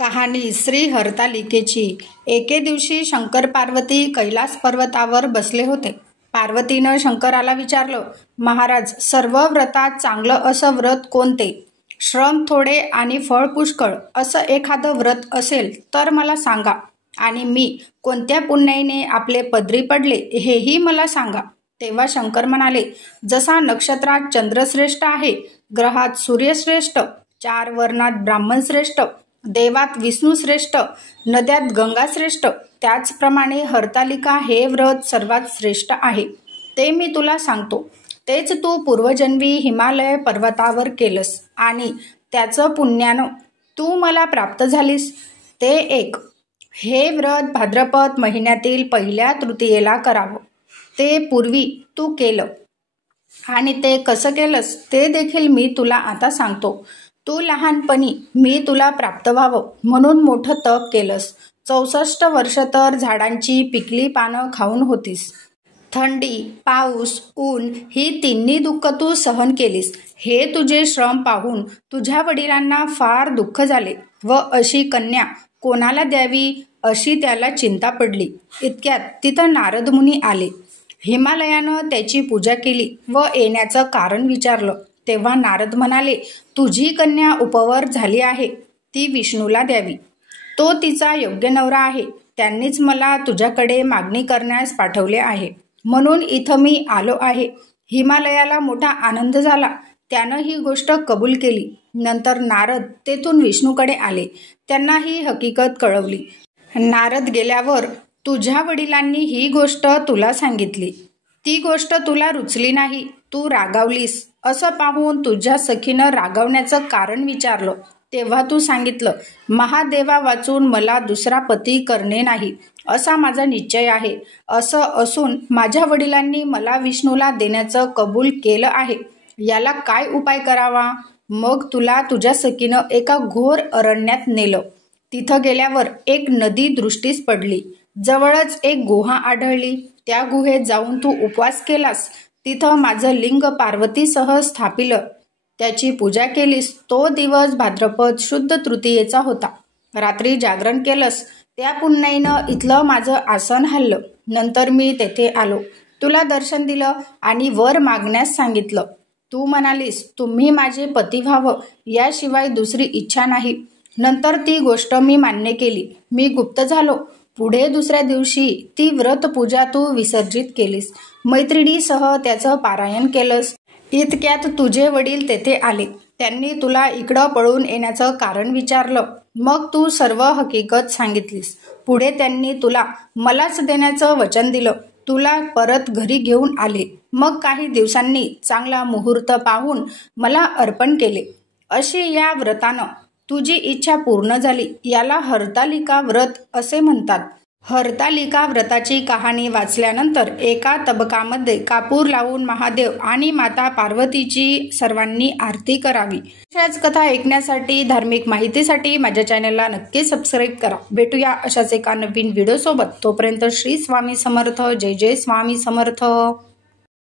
कहाणी श्री हरतालिकेची। एके दिवशी शंकर पार्वती कैलास पर्वतावर बसले होते। पार्वतीनं शंकराला विचारलं, महाराज, सर्व व्रतात चांगलं असं व्रत कोणते? श्रम थोडे आणि फळ पुष्कळ असं एखादं व्रत असेल तर मला सांगा, आणि मी कोणत्या पुण्याईने आपले पदरी पडले हेही मला सांगा। तेव्हा शंकर म्हणाले, जसा नक्षत्रात चंद्रश्रेष्ठ आहे, ग्रहात सूर्यश्रेष्ठ, 4 वर्णात ब्राह्मण श्रेष्ठ, देवात विष्णू श्रेष्ठ, नद्यात गंगा श्रेष्ठ, त्याचप्रमाणे हरतालिका हे व्रत सर्वात श्रेष्ठ आहे। ते मी तुला सांगतो। तेच तू पूर्वजन्मी हिमालय पर्वतावर केलंस आणि त्याचं पुण्यानं तू मला प्राप्त झालीस। ते एक, हे व्रत भाद्रपद महिन्यातील पहिल्या तृतीयेला करावं। ते पूर्वी तू केलं आणि ते कसं केलंस ते देखील मी तुला आता सांगतो। तू लहानपणी मी तुला प्राप्त व्हावं म्हणून मोठं तप केलंस। 64 वर्ष तर झाडांची पिकली पानं खाऊन होतीस। थंडी, पाऊस, ऊन ही तिन्ही दुःख तू सहन केलीस। हे तुझे श्रम पाहून तुझ्या वडिलांना फार दुःख झाले व अशी कन्या कोणाला द्यावी अशी त्याला चिंता पडली। इतक्यात तिथं नारद मुनी आले। हिमालयानं त्याची पूजा केली व येण्याचं कारण विचारलं। तेव्हा नारद म्हणाले, तुझी कन्या उपवर झाली आहे, ती विष्णूला द्यावी। तो तिचा योग्य नवरा आहे। त्यांनीच मला तुझ्याकडे मागणी करण्यास पाठवले आहे, म्हणून इथं मी आलो आहे। हिमालयाला मोठा आनंद झाला। त्यानं ही गोष्ट कबूल केली। नंतर नारद तेथून विष्णूकडे आले। त्यांना ही हकीकत कळवली। नारद गेल्यावर तुझ्या वडिलांनी ही गोष्ट तुला सांगितली। ती गोष्ट तुला रुचली नाही, तू रागावलीस। असं पाहून तुझ्या सखीनं रागावण्याचं कारण विचारलं। तेव्हा तू सांगितलं, महादेवा वाचून मला दुसरा पती करणे नाही असा माझा निश्चय आहे। असं असून माझ्या वडिलांनी मला विष्णूला देण्याचं कबूल केलं आहे। याला काय उपाय करावा? मग तुला तुझ्या सखीनं एका घोर अरण्यात नेलं। तिथं गेल्यावर एक नदी दृष्टीस पडली। जवळच एक गुहा आढळली। त्या गुहेत जाऊन तू उपवास केलास। तिथं माझं लिंग पार्वतीसह स्थापिलं, त्याची पूजा केलीस। तो दिवस भाद्रपद शुद्ध तृतीयेचा होता। रात्री जागरण केलंस। त्या पुण्याईनं इथलं माझं आसन हल्लं। नंतर मी तेथे आलो, तुला दर्शन दिलं आणि वर मागण्यास सांगितलं। तू म्हणालीस, तुम्ही माझे पती व्हावं याशिवाय दुसरी इच्छा नाही। नंतर ती गोष्ट मी मान्य केली। मी गुप्त झालो। पुढे दुसऱ्या दिवशी ती व्रत पूजा तू विसर्जित केलीस। मैत्रिणीसह त्याचं पारायण केलंस। इतक्यात तुझे वडील तेथे आले। त्यांनी तुला इकडं पळून येण्याचं कारण विचारलं। मग तू सर्व हकीकत सांगितलीस। पुढे त्यांनी तुला मलाच देण्याचं वचन दिलं। तुला परत घरी घेऊन आले। मग काही दिवसांनी चांगला मुहूर्त पाहून मला अर्पण केले। अशी या व्रतानं तुझी इच्छा पूर्ण झाली। याला हरतालिका व्रत असे म्हणतात। हरतालिका व्रताची कहाणी वाचल्यानंतर एका तबकामध्ये कापूर लावून महादेव आणि माता पार्वतीची सर्वांनी आरती करावी। अशाच कथा ऐकण्यासाठी, धार्मिक माहितीसाठी माझ्या चॅनलला नक्की सबस्क्राईब करा। भेटूया अशाच एका नवीन व्हिडिओ सोबत। तोपर्यंत श्री स्वामी समर्थ। जय जय स्वामी समर्थ।